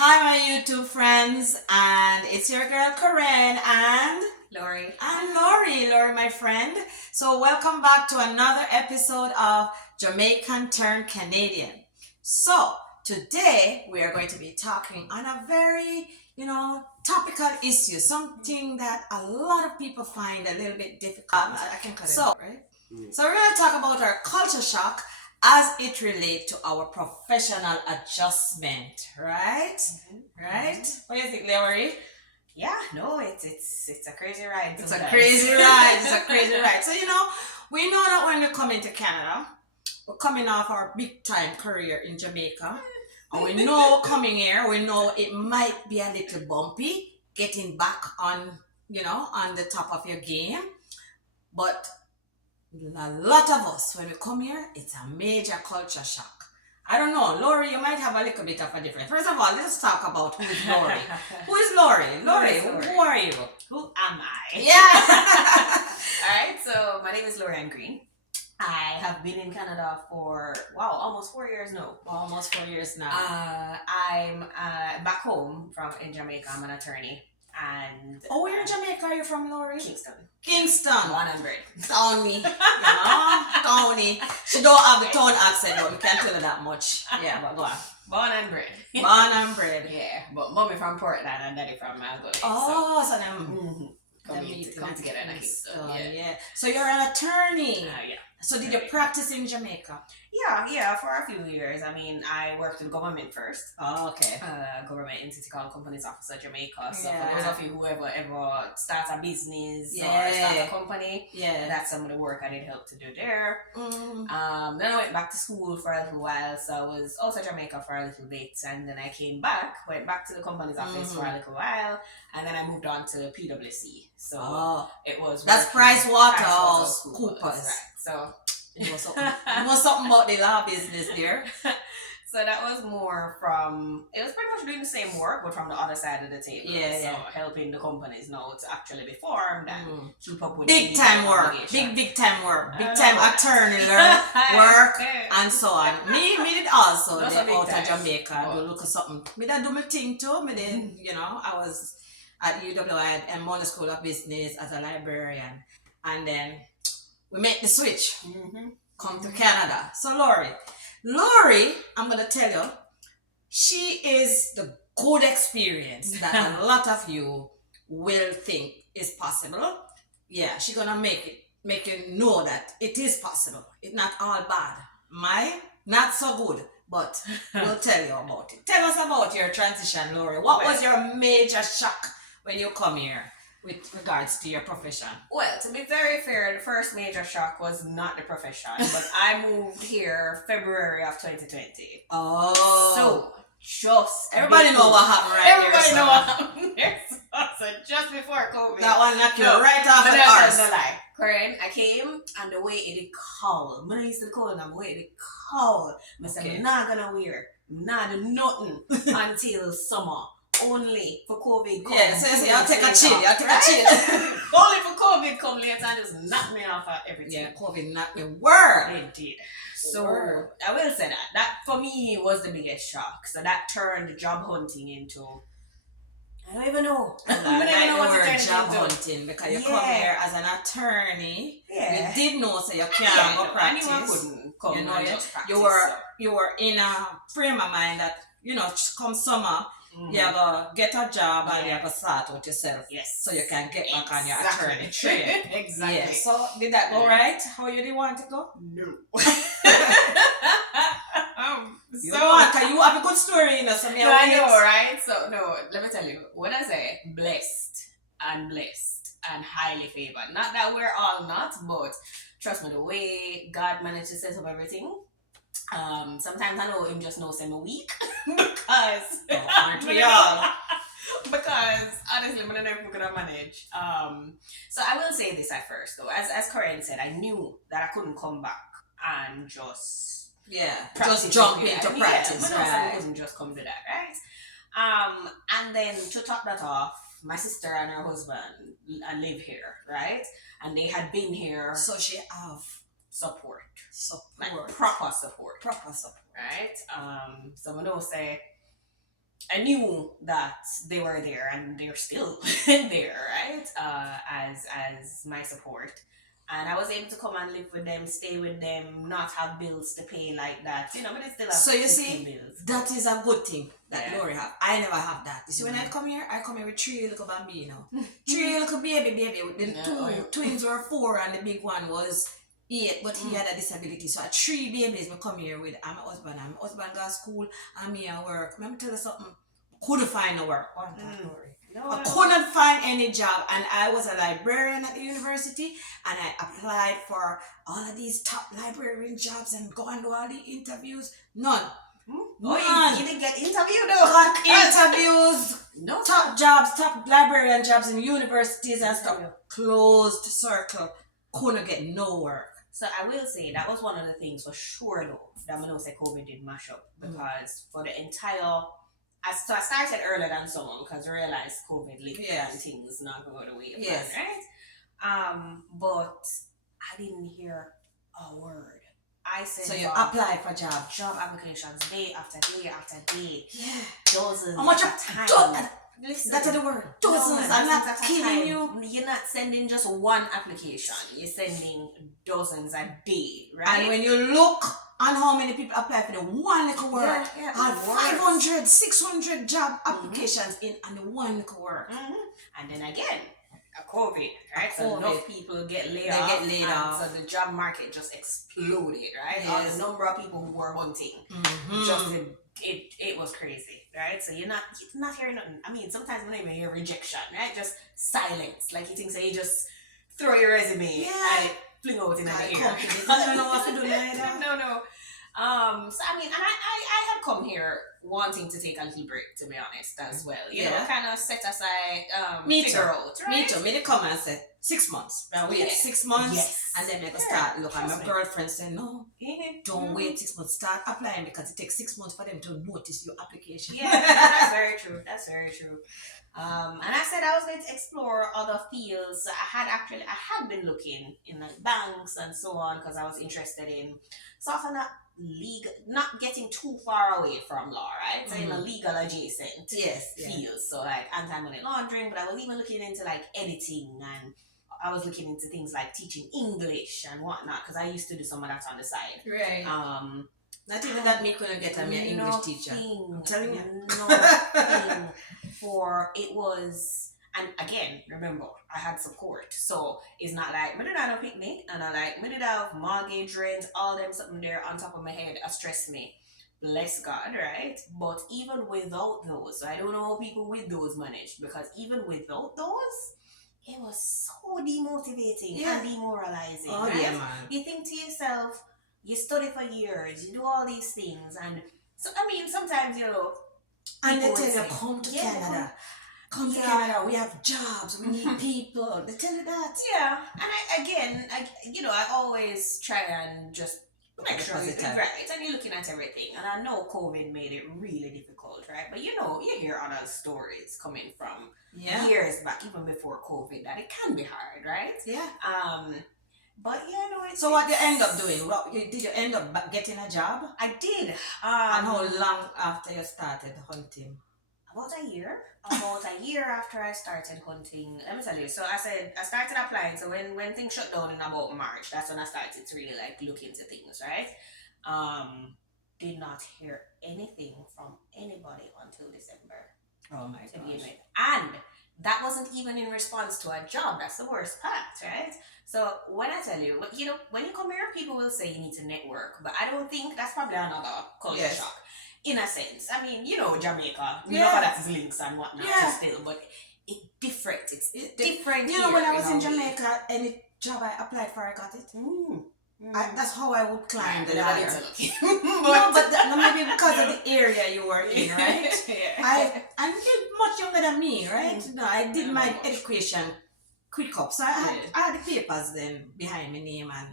Hi, my YouTube friends, and it's your girl Corinne and Lori. Lori, my friend. So, welcome back to another episode of Jamaican Turn Canadian. So, today we are going to be talking on a very, topical issue, something that a lot of people find a little bit difficult. I can cut it out, right? So, we're going to talk about our culture shock as it relates to our professional adjustment, right? Right? What do you think, Lori? Yeah, no, it's a crazy ride. It's a crazy ride. It's a crazy ride. So we know that when we come into Canada, we're coming off our big time career in Jamaica. And we know coming here, we know it might be a little bumpy getting back on the top of your game. But a lot of us, when we come here, it's a major culture shock. I don't know, Lori, you might have a little bit of a difference. First of all, let's talk about who is Lori. Who is Lori? Lori, who are you? Who am I? Yeah. All right, so my name is Lori Green. I have been in Canada for, almost 4 years now. Almost 4 years now. I'm back home in Jamaica. I'm an attorney. And where in Jamaica are you from, Lori? Kingston. Born and bred. Tony. Tony. She don't have the town accent, but we can't tell her that much. Yeah, but go on. Born and bred. Born and bred. Yeah, but mommy from Portland and daddy from Malgony. So them come together in Kingston. Yeah. So you're an attorney. Yeah. So did you practice in Jamaica? Yeah, for a few years. I mean, I worked in government first. Oh, okay. Government entity called Companies Office of Jamaica. So for those of you who ever start a business or start a company, that's some of the work I did help to do there. Then I went back to school for a little while. So I was also Jamaica for a little bit. And then I came back, went back to the Companies Office for a little while. And then I moved on to PwC. So it was... That's Price Waterhouse Coopers. Right. So it was something about the law business there. So that was more it was pretty much doing the same work, but from the other side of the table. So helping the companies now to actually be formed and keep up with big time work, big time work, big time attorney work, and so on. Me did also out of Jamaica do look at something. Me did do my thing too. Me did, I was at UW and Monash School of Business as a librarian, and then we make the switch, come to Canada. So Lori, I'm going to tell you, she is the good experience that a lot of you will think is possible. Yeah, she's going to make you know that it is possible. It's not all bad. Not so good, but we'll tell you about it. Tell us about your transition, Lori. What was your major shock when you come here with regards to your profession? Well, to be very fair, the first major shock was not the profession, but I moved here February of 2020. Oh. So, everybody know what happened right there. Everybody know what happened there. So, just before COVID. That one knocked you right off the arse. That's a lie. Corinne, I came and the way it cold. When I used to call them, the way it cold. I said, I'm not gonna wear, not do nothing until summer. Only for COVID. So I'll take a chill. Only for COVID come later and just knock me off of everything. Yeah, COVID knocked me word. It did. So I will say that for me was the biggest shock. So that turned job hunting into, I don't even know. I don't even know what to turn job hunting because you come here as an attorney. You did know so you can't go practice. I knew I couldn't come and just practice. You were in a frame of mind that come summer. You have to get a job and you have to start with yourself. Yes. So you can get back on your attorney train. Exactly. Yeah. So did that go right? How you did want to go? No. You have a good story, So I know, right? So no, let me tell you, when I say blessed and highly favored, not that we're all not, but trust me, the way God managed to set up everything. Sometimes I know him just knows I'm weak because aren't we all? Because honestly, I don't know if we're gonna manage. So I will say this at first though, as Corinne said, I knew that I couldn't come back and just jump into practice. I couldn't just come to that, right? And then to top that off, my sister and her husband live here, right? And they had been here. So she have support. Like proper support. Right? Someone will say, I knew that they were there and they're still there, right? As my support. And I was able to come and live with them, stay with them, not have bills to pay like that. But they still have so you see, bills. that is a good thing that Lori have. I never have that. You see, when I come here with 3 little bambino. 3 little baby. The twins were 4 and the big one was 8, but he had a disability. So 3 babies I come here with. I'm a husband. I'm a husband go to school and me at work. Let me tell you something. Couldn't find no work. I couldn't find any job, and I was a librarian at the university, and I applied for all of these top librarian jobs and go and do all the interviews. None. You didn't get interviewed though. Got interviews. No. Top jobs, top librarian jobs in universities and stuff. Closed circle. Couldn't get no work. So I will say that was one of the things for sure though that I'm gonna say COVID did mash up, because for the entire I started earlier than someone because I realized COVID lived and things not going to go the way you planned, right? But I didn't hear a word. I said, so you applied for jobs, job applications day after day after day. Yeah, dozens. How much of time? Listen, that's the word. Dozens. I'm not kidding you. You're not sending just one application. You're sending dozens a day, right? And when you look on how many people apply for the one little work, 500, 600 job applications in and the one little work. And then again, a COVID, right? So enough people get laid off. So the job market just exploded, right? Yes. All the number of people who were hunting, just it was crazy, right? So you're not hearing nothing. I mean, sometimes you don't even hear rejection, right? Just silence. Like you think, so you just throw your resume and it fling out in the air. I don't know what to do either. No. So I mean, and I had come here wanting to take a little break, to be honest, as well. You know, kind of set aside, figure out, right? Me too. Me come and say 6 months. Now wait 6 months, and then I go start look. And my girlfriend said, no, don't wait 6 months. Start applying because it takes 6 months for them to notice your application. Yeah, that's very true. That's very true. And I said I was going to explore other fields. I had been looking in like banks and so on because I was interested in sort of not getting too far away from law, right? So in a legal adjacent fields. So like anti-money laundering, but I was even looking into like editing, and I was looking into things like teaching English and whatnot because I used to do some of that on the side. Right. Not even that me couldn't get an English teacher. I'm telling you. Nothing. For it was, and again, remember, I had support. So it's not like, me did have a picnic, and I like, me did have mortgage rent, all them something there on top of my head, stress me. Bless God, right? But even without those, I don't know how people with those manage, because even without those, it was so demotivating and demoralizing. Oh, right? yeah, man. You think to yourself, you study for years, you do all these things, and so I mean, sometimes and they tell you, come to Canada. Come to Canada, we have jobs, we need people. They tell you that. Yeah, and I always try and just make sure it's right, and you're looking at everything. And I know COVID made it really difficult, right? But you hear other stories coming from years back, even before COVID, that it can be hard, right? Yeah. But so what you end up doing? Did you end up getting a job? I did. And how long after you started hunting? About a year. About a year after I started hunting. Let me tell you. So I started applying. So when things shut down in about March, that's when I started to really like look into things, right? Did not hear anything from anybody until December. Oh my gosh. And that wasn't even in response to a job. That's the worst part, right? So when I tell you, when you come here, people will say you need to network, but I don't think that's probably another culture shock. In a sense, I mean, Jamaica, we know that is links and whatnot still, but it's different. It's different. When I was in Jamaica, any job I applied for, I got it. That's how I would climb the ladder. Maybe because of the area you were in, right? I'm much younger than me, right? No, I did my education quick up, so I had the papers then behind my name, and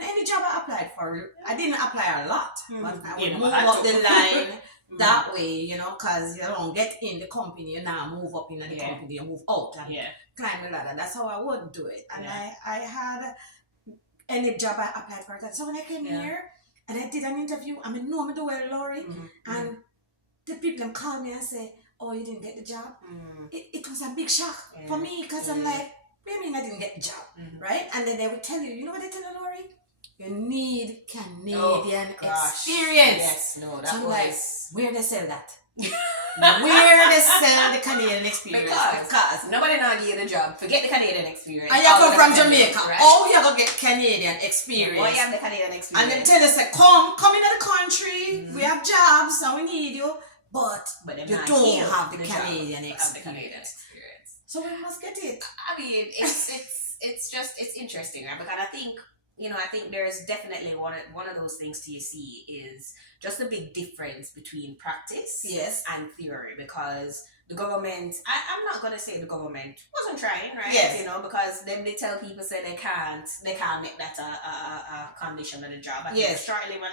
any job I applied for, I didn't apply a lot, but I would move up the line that way, because you don't get in the company, you now move up in the company, you move out and climb the ladder. That's how I would do it, and I had any job I applied for that. So when I came here and I did an interview, I know me do well, Lori, and the people them call me and say, oh, you didn't get the job. It was a big shock for me because I'm like, what do you mean I didn't get the job, right? And then they would tell you know what they tell you, Lori? You need Canadian experience. Yes, no, that so I'm was... like, where they sell that? Where they sell the Canadian experience? Because nobody not give you the job. Forget the Canadian experience. And you come from Jamaica. Right? Oh, you gonna get Canadian experience. Oh, you have the Canadian experience. And then tell us, say, come into the country. We have jobs and we need you. But you don't have the Canadian experience. So we must get it. I mean, it's interesting, right? Because I think there's definitely one of those things to see is just the big difference between practice and theory, because the government, I'm not gonna say the government wasn't trying, right? Yes. You know, because then they tell people say they can't make that a condition of the job. Yes. Shortly when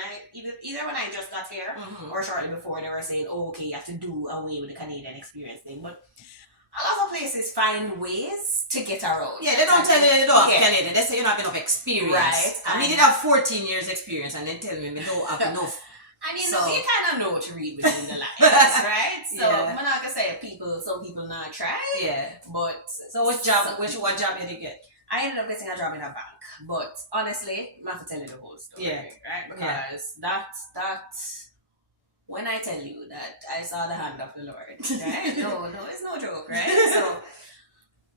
either when I just got here or shortly before, they were saying, oh, okay, you have to do away with the Canadian experience thing, but a lot of places find ways to get around. Yeah, they don't tell you don't have Canadian. They say you don't have enough experience. Right. I mean, did have 14 years experience and then tell me we don't have enough. And you kind of know to read between the lines, right? So I'm not gonna say some people not try. Yeah. But so what job did you get? I ended up getting a job in a bank. But honestly, I'm not to tell you the whole story. Yeah. Right? Because that's when I tell you that I saw the hand of the Lord, right? No, it's no joke, right? So,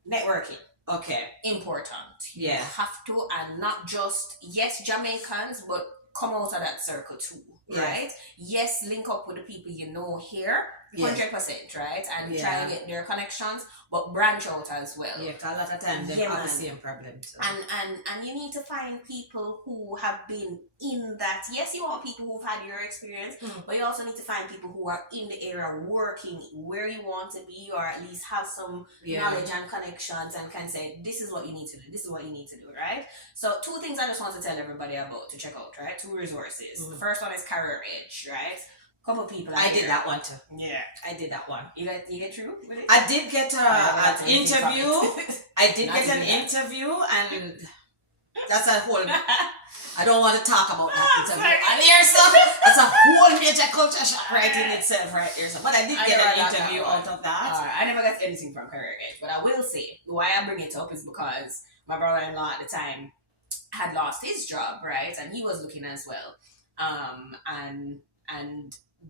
networking. Okay. Important. Yeah. You have to, and not just, Jamaicans, but come out of that circle too, right? Yes, link up with the people you know here, 100%, right? And try and get their connections, but branch out as well. Yeah, because a lot of times they have the same problem. So. And you need to find people who have been in that. Yes, you want people who've had your experience, but you also need to find people who are in the area working where you want to be, or at least have some knowledge and connections and can say, this is what you need to do, this is what you need to do, right? So 2 things I just want to tell everybody about to check out, right? 2 resources. The first one is Career Edge, right? Couple people. I did that one too. Yeah, I did that one. You get through with it? I did get an interview. I did get an interview, and that's a whole. I don't want to talk about that interview. And here's that's a whole major culture shock right in itself, right here. But I did get an interview out of that. I never got anything from Career Edge, but I will say why I bring it up is because my brother-in-law at the time had lost his job, right, and he was looking as well, and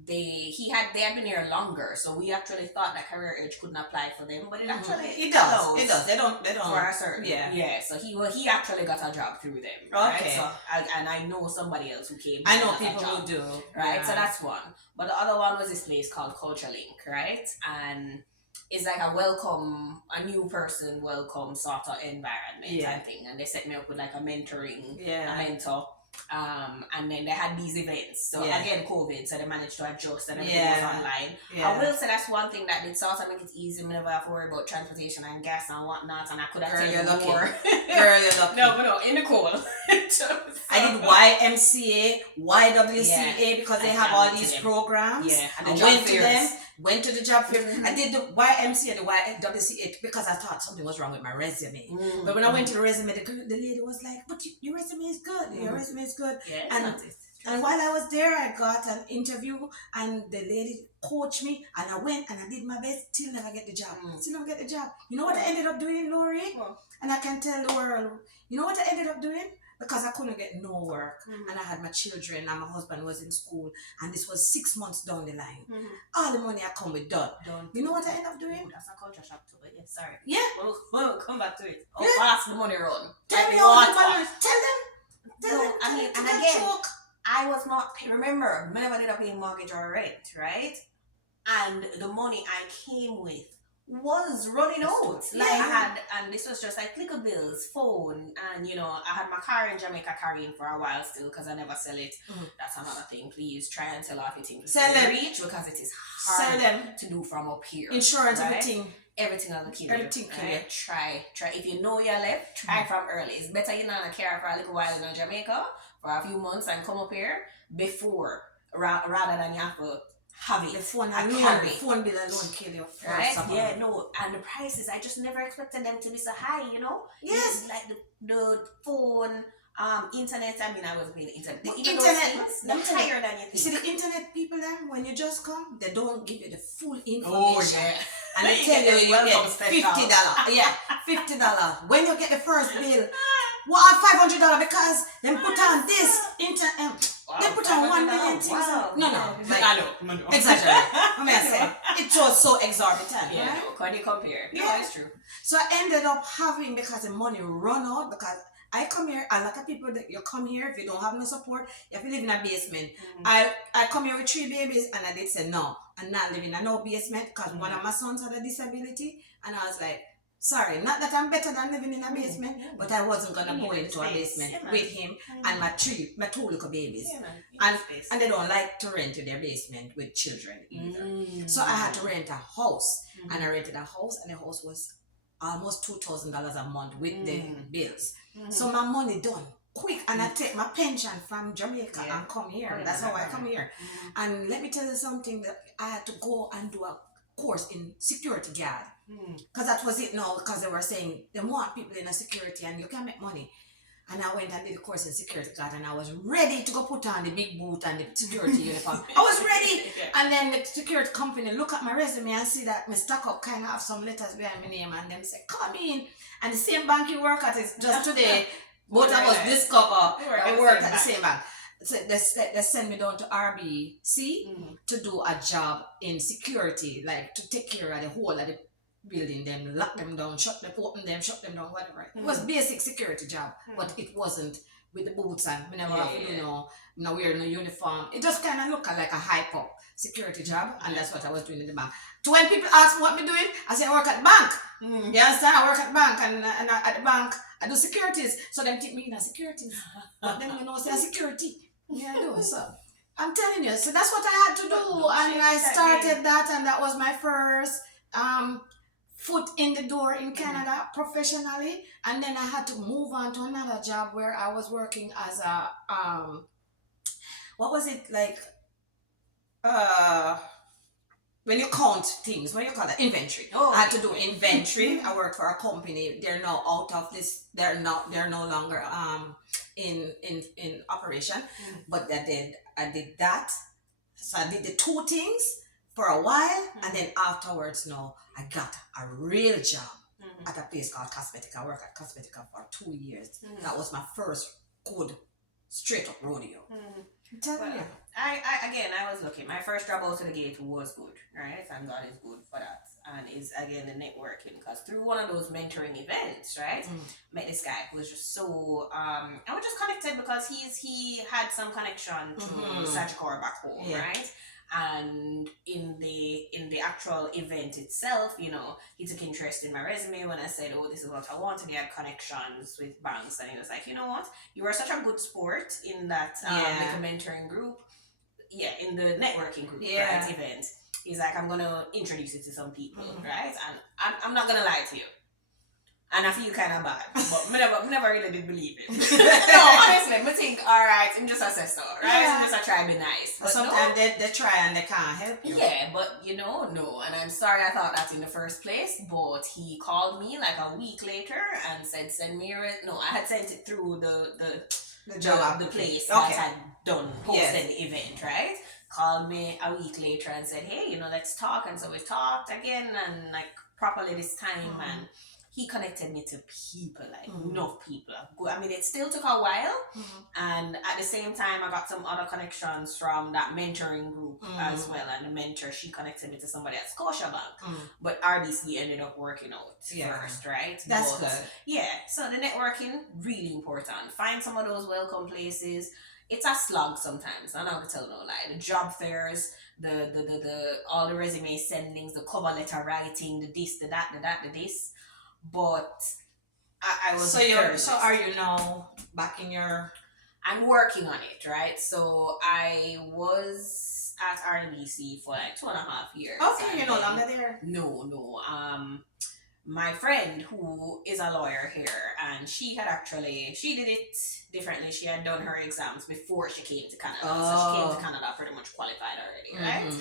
they had been here longer, so we actually thought that Career Edge couldn't apply for them, but it actually it does. It does. They don't for a certain So he actually got a job through them. Right? Okay. So and I know somebody else who came. I know people who do. Right. Yeah. So that's one. But the other one was this place called Culture Link, right? And it's like a new person welcome sort of environment type thing. And they set me up with like a mentoring, a mentor. And then they had these events. So again, COVID, so they managed to adjust and everything was online. I will say that's one thing that did sort of make it easy. I never have to worry about transportation and gas and whatnot, and I could have taken more. Girl, you're lucky. No, in the cool. I did YMCA, YWCA because they have all these programs. Yeah, and went to the job fair. I did the YMCA, the YWCA because I thought something was wrong with my resume. But when I went to the resume, the lady was like, but your resume is good. Your resume is good. Yeah, and while I was there, I got an interview and the lady coached me and I went and I did my best, still never get the job. You know what I ended up doing, Lori? And I can tell the world, you know what I ended up doing? Because I couldn't get no work and I had my children and my husband was in school and this was 6 months down the line. All the money I come with done. You know what I ended up doing? That's a culture shock too, but sorry. Yeah. We'll come back to it. Oh, fast the money run. Tell me all the money. Tell them. And again, I was not, remember, I never did a paying mortgage or rent, right? And the money I came with was running out. Like I had, and this was just like liquor bills, phone, and I had my car in Jamaica carrying for a while still because I never sell it. That's another thing. Please try and sell off your things. Sell them. Reach because it is hard to do from up here. Insurance, right? Everything on the key. Everything clear. Right? Try. If you know you're left, try from early. It's better you not care for a little while in Jamaica for a few months and come up here before rather than you have to have it. The phone bill alone kill you. Right? Yeah, no. And the prices, I just never expected them to be so high, Yes. Like the phone, Internet, I mean, I was being internet. The Even internet, those things, they're higher than you you see think. the internet people then, when you just come, they don't give you the full information. Oh, yeah. And they tell you welcome get special. $50. Yeah, $50. When you get the first bill, what, $500 because they put on this Wow, they put on 1 million things. wow. No, Like, I know. Exaggerate. I mean, I say it was so exorbitant. Yeah, right? no, can you compare? Yeah. No, it's true. So I ended up having, because the money run out, because I come here, a lot of people that you come here, if you don't have no support, you have to live in a basement. I come here with 3 babies and I did say, no, I'm not living in no basement because one of my sons had a disability. And I was like, sorry, not that I'm better than living in a basement, but I wasn't going to go into a basement with him and my 2 little babies. And they don't like to rent in their basement with children either. So I had to rent a house. And I rented a house, and the house was almost $2,000 a month with the bills. So my money done quick, and I take my pension from Jamaica and come here. That's how I come here. And let me tell you something, that I had to go and do a course in security guard, because that was it now, because they were saying they want people in a security and you can make money. And I went and did a course in security guard, and I was ready to go put on the big boot and the security uniform. I was ready. And then the security company look at my resume and see that my stock up kind of have some letters behind my name, and them say, come in. And the same bank you work at is just today, both of us discover we work at the same bank. So they send me down to RBC to do a job in security, like to take care of the whole of the building, them, lock them down, open them, shut them down, whatever. It was basic security job, but it wasn't with the boots and we never have to do no wearing no uniform. It just kind of looked like a hype up security job, and that's what I was doing in the bank. So when people ask me what me doing, I say I work at the bank. You understand? I work at the bank, and at the bank I do securities. So them take me in as securities, but then you know say security. Yeah, I do. So I'm telling you. So that's what I had to do, and I started that, and that was my first foot in the door in Canada professionally. And then I had to move on to another job where I was working as a what was it like, when you count things, what do you call that? Inventory. I had to do inventory. I worked for a company. They're now out of this. They're no longer in operation. But I did that. So I did the 2 things for a while, and then afterwards, no, I got a real job at a place called Cosmetica. I worked at Cosmetica for 2 years. That was my first good straight up rodeo. I'm telling you. I was looking. My first job out of the gate was good, right? And God is good for that. And is again the networking, because through one of those mentoring events, right, met this guy who was just so I was just connected because he had some connection to Sagicor back home, right? And in the actual event itself, you know, he took interest in my resume when I said, oh, this is what I want, and he had connections with banks, and he was like, you know what, you are such a good sport in that like a mentoring group, in the networking group, right, event. He's like, I'm gonna introduce you to some people, right, and I'm not gonna lie to you, and I feel kind of bad, but I never really did believe it. No, honestly, I think, all right, I'm just a sister, right? I'm just a try to be nice. But sometimes they try and they can't help you. Yeah, but you know, no. And I'm sorry I thought that in the first place, but he called me like a week later and said, send me no, I had sent it through the job, the place that had done, hosted the event, right? Called me a week later and said, hey, you know, let's talk. And so we talked again, and like properly this time, and he connected me to people, like enough people. I mean, it still took a while, and at the same time, I got some other connections from that mentoring group as well. And the mentor, she connected me to somebody at Scotiabank, but RBC ended up working out first, right? That's good. Yeah, so the networking, really important. Find some of those welcome places. It's a slog sometimes. I'm not gonna tell no lie. The job fairs, the all the resume sendings, the cover letter writing, the this, the that, the that, the this. But I was so are you now back in your... I'm working on it, right? So I was at RBC for like 2.5 years. Okay, you're no longer there. No. My friend who is a lawyer here, and she did it differently. She had done her exams before she came to Canada. So she came to Canada pretty much qualified already, right?